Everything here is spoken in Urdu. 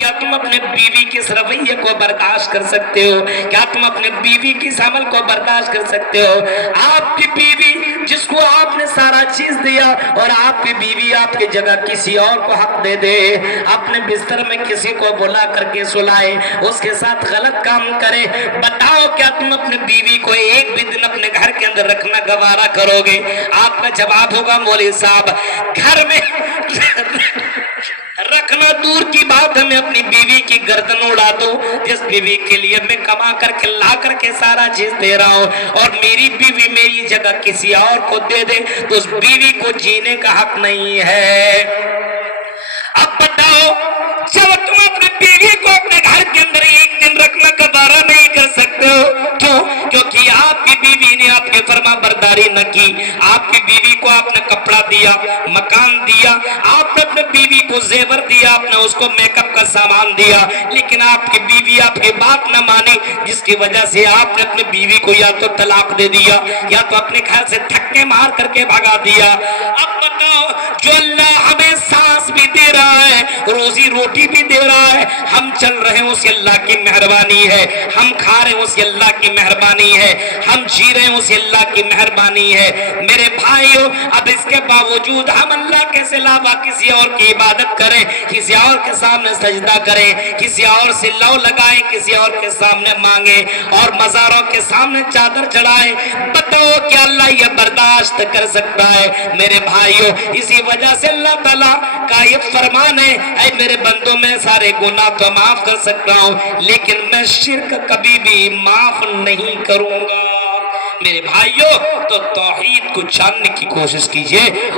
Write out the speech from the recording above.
کیا تم اپنے بیوی کے اس رویے کو برداشت کر سکتے ہو؟ کیا تم اپنے بیوی کی اس عمل کو برداشت کر سکتے ہو؟ آپ کی بیوی جس کو آپ نے سارا چیز دیا اور آپ کی بیوی آپ کی جگہ کسی اور کو حق دے دے، اپنے بستر میں کسی کو بلا کر کے سلائے، اس کے ساتھ غلط کام کرے، بتاؤ کیا تم اپنے بیوی کو ایک بھی دن اپنے گھر کے اندر رکھنا گوارا کرو گے؟ آپ کا جواب ہوگا مولوی صاحب گھر میں رکھنا دور کی بات ہے، میں اپنی بیوی کی گردن اڑا دوں جس بیوی کے لیے میں کما کر کے لا کر کے سارا چیز دے رہا ہوں، اور میری بیوی میری جگہ کسی اور کو دے دے تو اس بیوی کو جینے کا حق نہیں ہے۔ اب بتاؤ جب تم اپنے بیوی کو اپنے گھر کے اندر ایک دن رکھنا گوارا نہیں کر سکتے ہو، کیوں؟ کیونکہ آپ کی بیوی نے آپ کی فرما برداری نہ کی، آپ کی بیوی کو آپ نے کپڑا دیا، مکان دیا، آپ نے اپنے بیوی کو زیور دیا، آپ نے اس کو میک اپ کا سامان دیا، لیکن آپ کی بیوی آپ کی بات نہ مانی، جس کی وجہ سے آپ نے اپنے بیوی کو یا تو طلاق دے دیا یا تو اپنے گھر سے دھکے مار کر کے بھگا دیا۔ اب بتاؤ جو اللہ ہمیں سانس بھی دے رہا ہے، روزی روٹی بھی دے رہا ہے، ہم چل رہے ہیں اسی اللہ کی مہربانی ہے، ہم کھا رہے ہیں اسی اللہ کی مہربانی ہے، ہم جی رہے ہیں اسی اللہ کی مہربانی ہے۔ میرے بھائیو اب اس کے باوجود ہم اللہ کے علاوہ کسی اور کی عبادت کریں، کسی اور کے سامنے سجدہ کریں، کسی اور سے لو لگائیں، کسی اور کے سامنے مانگیں اور مزاروں کے سامنے چادر چڑھائیں، بتاؤ کیا اللہ یہ برداشت کر سکتا ہے؟ میرے بھائیو اسی وجہ سے اللہ تعالیٰ کا یہ فرمان ہے، اے میرے بندوں میں سارے گناہ تو معاف کر سکتا ہوں لیکن میں شرک کبھی بھی معاف نہیں کروں گا۔ میرے بھائیو تو توحید کو جاننے کی کوشش کیجئے۔